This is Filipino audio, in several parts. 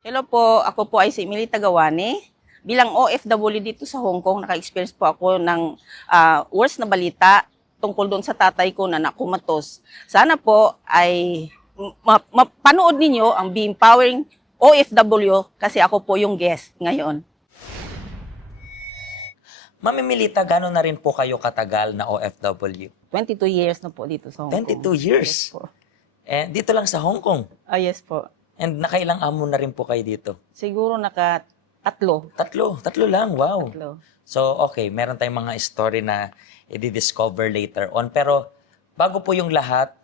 Hello po, ako po ay si Emily Tagawane. Bilang OFW dito sa Hong Kong, naka-experience po ako ng worst na balita tungkol doon sa tatay ko na nakumatos. Sana po ay mapanood ninyo ang Be Empowering OFW kasi ako po yung guest ngayon. Ma'am Emilita, gano'n na rin po kayo katagal na OFW? 22 years na po dito sa Hong Kong. 22 years? Yes po. Dito lang sa Hong Kong. Yes po. And nakailang amo na rin po kayo dito? Siguro naka-tatlo. Tatlo lang, wow. Tatlo. So, okay, meron tayong mga story na i-discover later on. Pero, bago po yung lahat,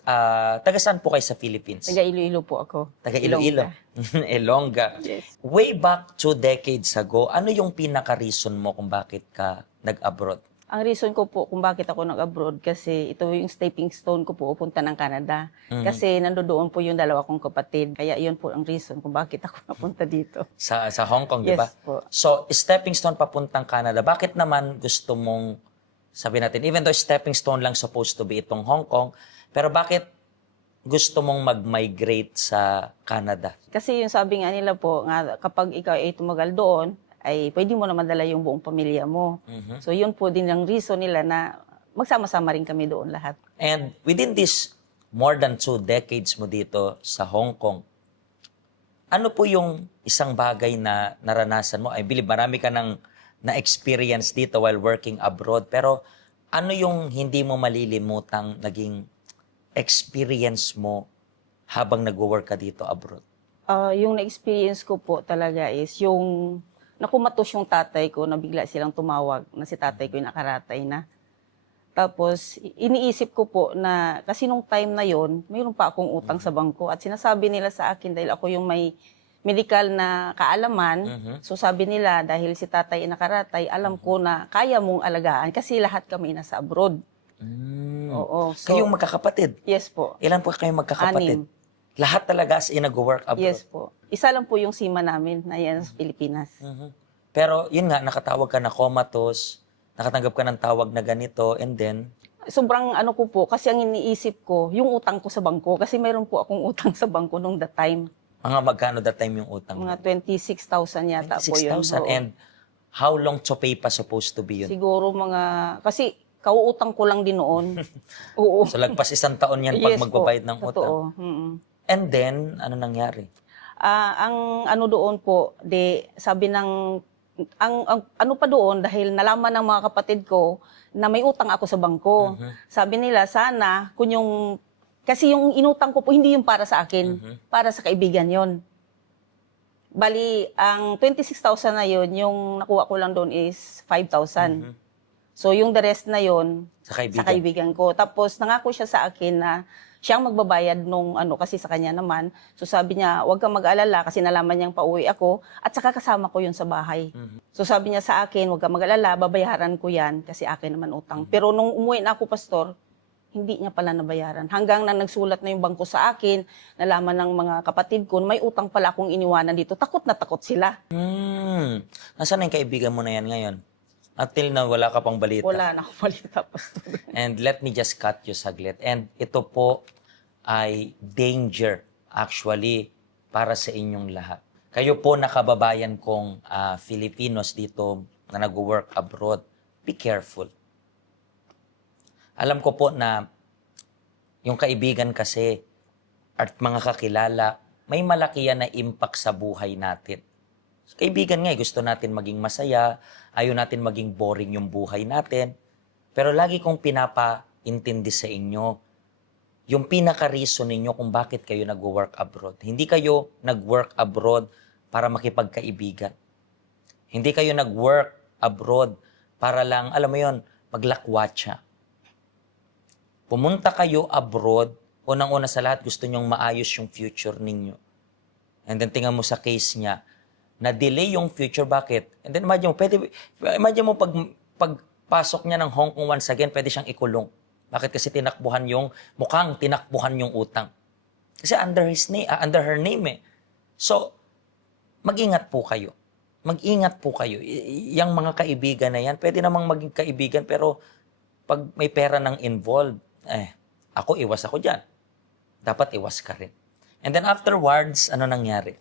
taga saan po kayo sa Philippines? Taga Iloilo po ako. Taga Iloilo. Ilongga. Yes. Way back 2 decades ago, ano yung pinaka-reason mo kung bakit ka nag-abroad? Ang reason ko po kung bakit ako nag-abroad kasi ito yung stepping stone ko po upunta ng Canada. Kasi nandoon po yung dalawa kong kapatid. Kaya yun po ang reason kung bakit ako napunta dito. Sa Hong Kong, di ba? Yes po. So, stepping stone papuntang Canada. Bakit naman gusto mong, sabi natin, even though stepping stone lang supposed to be itong Hong Kong, pero bakit gusto mong mag-migrate sa Canada? Kasi yung sabi nga nila po, nga, kapag ikaw ay tumagal doon, ay pwede mo na madala yung buong pamilya mo. So yun po din ang reason nila na magsama-sama rin kami doon lahat. And within this more than 2 decades mo dito sa Hong Kong, ano po yung isang bagay na naranasan mo? I believe marami ka nang na-experience dito while working abroad. Pero ano yung hindi mo malilimutang naging experience mo habang nag-work ka dito abroad? Yung na-experience ko po talaga is yung nakumatos yung tatay ko na bigla silang tumawag na si tatay ko yung nakaratay na. Tapos, iniisip ko po na, kasi nung time na yon mayroon pa akong utang sa bangko. At sinasabi nila sa akin, dahil ako yung may medical na kaalaman, so sabi nila, dahil si tatay ay nakaratay, alam ko na kaya mong alagaan kasi lahat kami nasa abroad. Oo. So, Kayong magkakapatid? yes po. Ilan po kayong magkakapatid? 6. Lahat talaga as in nag-work abroad? Yes po. Isa lang po yung sima namin na yan sa Pilipinas. Pero yun nga, nakatawag ka na comatose, nakatanggap ka ng tawag na ganito, and then, Sobrang ano ko po, kasi ang iniisip ko, yung utang ko sa bangko. Kasi meron po akong utang sa bangko nung that time. mga magkano that time yung utang mo? Mga 26,000 yata po yun. 6,000. Oo. And how long to pay pa supposed to be yun? Siguro kasi kauutang ko lang din noon. Oo. So lagpas 1 taon yan pag Yes po. magbabayad ng utang. Totoo. And then, ano nangyari? Ang ano doon po, sabi ng, ang ano pa doon, dahil nalaman ng mga kapatid ko na may utang ako sa bangko. Sabi nila, sana, kasi yung inutang ko po, hindi yung para sa akin, para sa kaibigan yon. Bali, ang 26,000 na yon, yung nakuha ko lang doon is 5,000. So, yung the rest na yon Sa kaibigan? sa kaibigan ko. Tapos, nangako siya sa akin na siyang magbabayad nung kasi sa kanya naman. So, sabi niya, huwag kang mag-alala kasi nalaman niyang pauwi ako at saka kasama ko yun sa bahay. So, sabi niya sa akin, huwag kang mag-alala, babayaran ko yan kasi akin naman utang. Pero nung umuwi na ako, pastor, hindi niya pala nabayaran. Hanggang na nagsulat na yung bangko sa akin, nalaman ng mga kapatid ko, may utang pala akong iniwanan dito. Takot na takot sila. Nasaan na yung kaibigan mo na yan ngayon? Until na wala ka pang balita. Wala na akong balita, pastor. And let me just cut you saglit. And ito po ay danger actually para sa inyong lahat. Kayo po na kababayan kong Filipinos dito na nag-work abroad, be careful. Alam ko po na yung kaibigan kasi at mga kakilala, may malaki yan na impact sa buhay natin. Kaibigan nga, gusto natin maging masaya, ayaw natin maging boring yung buhay natin. Pero lagi kong pinapaintindi sa inyo, yung pinaka-reason ninyo kung bakit kayo nag-work abroad. Hindi kayo nag-work abroad para makipagkaibigan. Hindi kayo nag-work abroad para lang, alam mo yon, maglakwatsa. Pumunta kayo abroad, unang-una sa lahat, gusto nyong maayos yung future ninyo. And then tingnan mo sa case niya, na-delay yung future, bakit? And then imagine mo pagpasok niya ng Hong Kong once again, pwede siyang ikulong. Bakit? Kasi mukhang tinakbuhan yung utang. Kasi under her name eh. So, mag-ingat po kayo. Mag-ingat po kayo. Yang mga kaibigan na yan, pwede namang maging kaibigan, pero pag may pera nang involved, iwas ako dyan. Dapat iwas ka rin. And then afterwards, ano nangyari?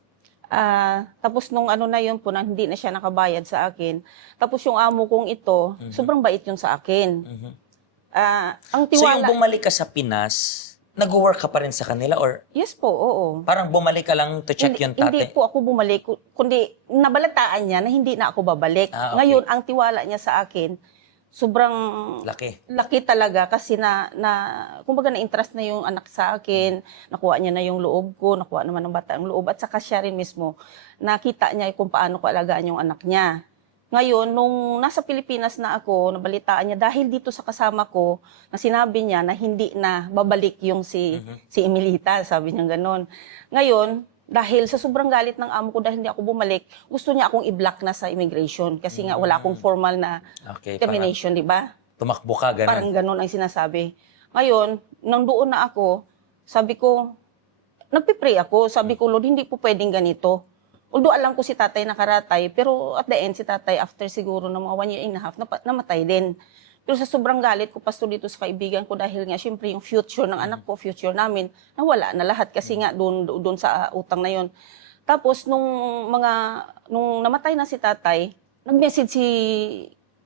Tapos nung ano na yun po, na hindi na siya nakabayad sa akin. Tapos yung amo kong ito, sobrang bait yun sa akin. Mhm. Ang So yung tiwala, bumalik ka sa Pinas, nag-work ka pa rin sa kanila or yes po, oo. parang bumalik ka lang to check yung Hindi tate? po ako bumalik, kundi nabalataan niya na hindi na ako babalik. Okay. Ngayon, ang tiwala niya sa akin, sobrang Laki. laki talaga kasi kumbaga na-interest na yung anak sa akin, nakuha niya na yung loob ko, nakuha naman ng bata ang loob, at saka siya rin mismo, nakita niya kung paano ko alagaan yung anak niya. Ngayon, nung nasa Pilipinas na ako, nabalitaan niya, dahil dito sa kasama ko, na sinabi niya na hindi na babalik yung si Emilita, sabi niya ganun. Ngayon, dahil sa sobrang galit ng amo ko dahil hindi ako bumalik, gusto niya akong i-block na sa immigration kasi nga wala akong formal na Okay, termination, di ba? tumakbo ka, ganun. Parang ganun ang sinasabi. Ngayon, nang doon na ako, sabi ko, nagpipray ako. Sabi ko, Lord, hindi po pwedeng ganito. Although alam ko si tatay nakaratay, pero at the end, si tatay after siguro ng mga 1 year and a half, namatay din. Pero sa sobrang galit ko, pasto dito sa kaibigan ko, dahil nga, syempre, yung future ng anak ko, future namin, nawala na lahat kasi nga doon sa utang na yon. Tapos, nung namatay na si tatay, nag-message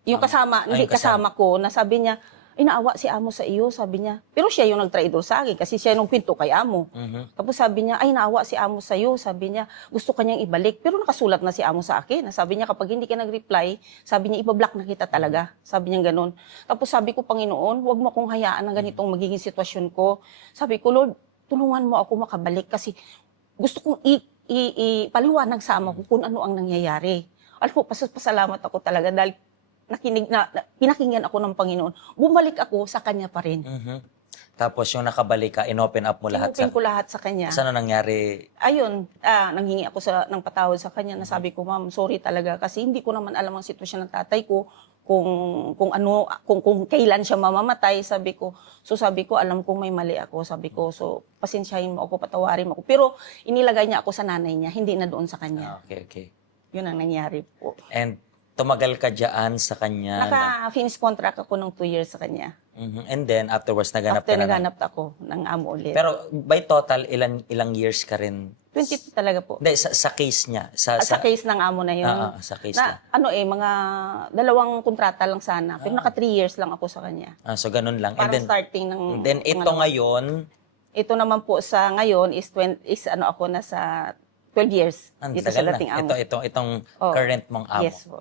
yung kasama, hindi kasama ko, na sabi niya, inaawa si amo sa iyo, sabi niya. Pero siya yung nag-traidor sa akin kasi siya yung pinto kay amo. Tapos sabi niya, ay, naawa si amo sa iyo, sabi niya, gusto kanyang ibalik. Pero nakasulat na si amo sa akin. Sabi niya, kapag hindi ka nag-reply, sabi niya, ibablock na kita talaga. Sabi niya ganun. Tapos sabi ko, Panginoon, huwag mo akong hayaan ng ganitong magiging sitwasyon ko. Sabi ko, Lord, tulungan mo ako makabalik kasi gusto kong ipaliwanag sa amo ko kung ano ang nangyayari. Alam po, pasalamat ako talaga dahil pinakinggan ako ng Panginoon. Bumalik ako sa Kanya pa rin. Tapos yung nakabalik ka, inopen up mo lahat Inopen ko lahat sa Kanya. Saan nangyari? Ayun, nanghingi ako ng patawad sa Kanya na sabi ko, Ma'am, sorry talaga kasi hindi ko naman alam ang sitwasyon ng tatay ko, kung kailan siya mamamatay, sabi ko. So sabi ko, alam ko may mali ako, sabi ko. So pasensyahin mo ako, patawarin mo ako. Pero inilagay niya ako sa nanay niya, hindi na doon sa Kanya. Okay. Yun ang nangyari po. And tumagal ka dyan sa kanya. Naka-finish contract ako ng 2 years sa Kanya. And then afterwards, naganap After ka na. naghanap ako ng amo ulit. Pero by total, ilang years ka rin? 22 talaga po. Hindi, sa case niya. Sa case ng amo na yun. Sa case niya. Mga 2 kontrata lang sana. Pero naka 3 years lang ako sa Kanya. So ganun lang. Parang starting ng... Then ito ngayon, Ito naman po sa ngayon ako nasa 12 years. ang Dito sa tagal dating na. amo. Itong Oo. current mong amo. Yes po.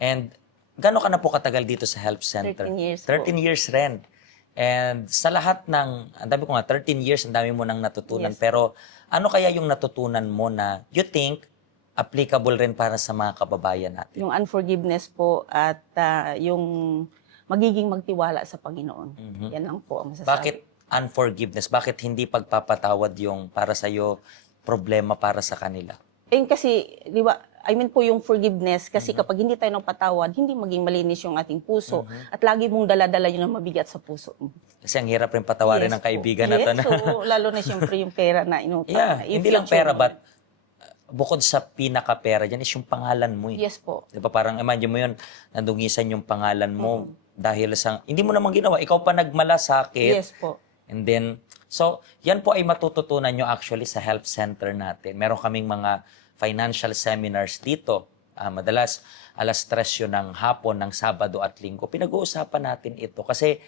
And gano'n ka na po katagal dito sa Help Center? 13 years 13 years rin. And sa lahat ng, ang dami ko nga, 13 years, ang dami mo nang natutunan. Yes. Pero ano kaya yung natutunan mo na you think applicable rin para sa mga kababayan natin? Yung unforgiveness po at yung magiging magtiwala sa Panginoon. Yan lang po ang masasabi. Bakit unforgiveness? Bakit hindi pagpapatawad yung para sa'yo problema para sa kanila? Kasi, di ba, po yung forgiveness, kasi kapag hindi tayo nagpatawad, hindi maging malinis yung ating puso. At lagi mong dala-dala yun ang mabigat sa puso mo. Kasi ang hirap rin patawarin ng po. kaibigan na to. So, lalo na siyempre yung pera na inutang. Yeah, Yung hindi lang future pera, mo. but bukod sa pinaka-pera dyan is yung pangalan mo. Yes po. Di ba parang imagine mo yun, nadungisan yung pangalan mo dahil sa, hindi mo naman ginawa, ikaw pa nagmalasakit. Yes po. And then, so, yan po ay matututunan nyo actually sa Help Center natin. Meron kaming mga financial seminars dito. Madalas, 3:00 yun ng hapon, ng Sabado at Linggo. Pinag-uusapan natin ito kasi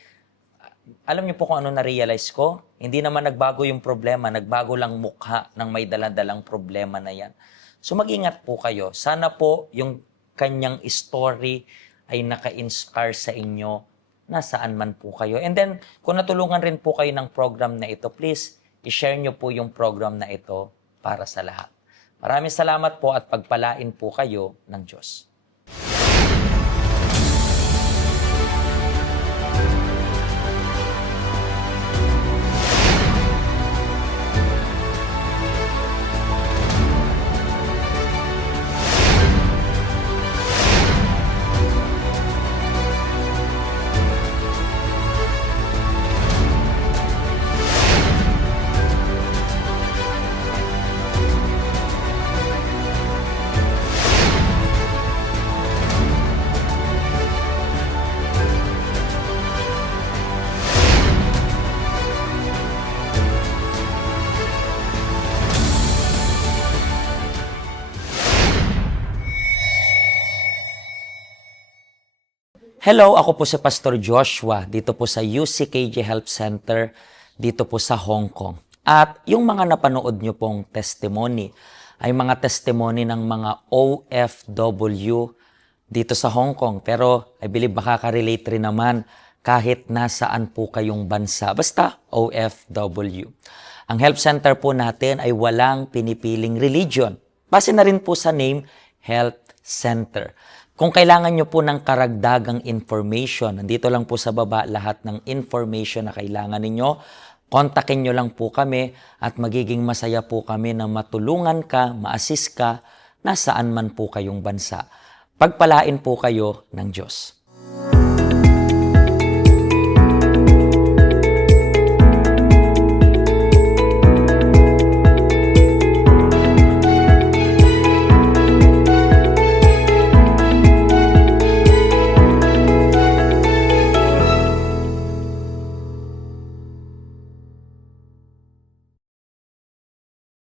alam niyo po kung ano na-realize ko? Hindi naman nagbago yung problema, nagbago lang mukha ng may daladalang problema na yan. So mag-ingat po kayo. Sana po yung kanyang story ay naka-inspire sa inyo nasaan man po kayo. And then, kung natulungan rin po kayo ng program na ito, please, i-share nyo po yung program na ito para sa lahat. Maraming salamat po at pagpalain po kayo ng Diyos. Hello, ako po si Pastor Joshua dito po sa UCKJ Health Center dito po sa Hong Kong. At yung mga napanood nyo pong testimony ay mga testimony ng mga OFW dito sa Hong Kong. Pero I believe makaka-relate rin naman kahit nasaan po kayong bansa. Basta OFW. Ang health center po natin ay walang pinipiling religion. Base na rin po sa name, Health Center. Kung kailangan nyo po ng karagdagang information, nandito lang po sa baba lahat ng information na kailangan ninyo. Kontakin nyo lang po kami at magiging masaya po kami na matulungan ka, ma-assist ka, nasaan man po kayong bansa. Pagpalain po kayo ng Diyos.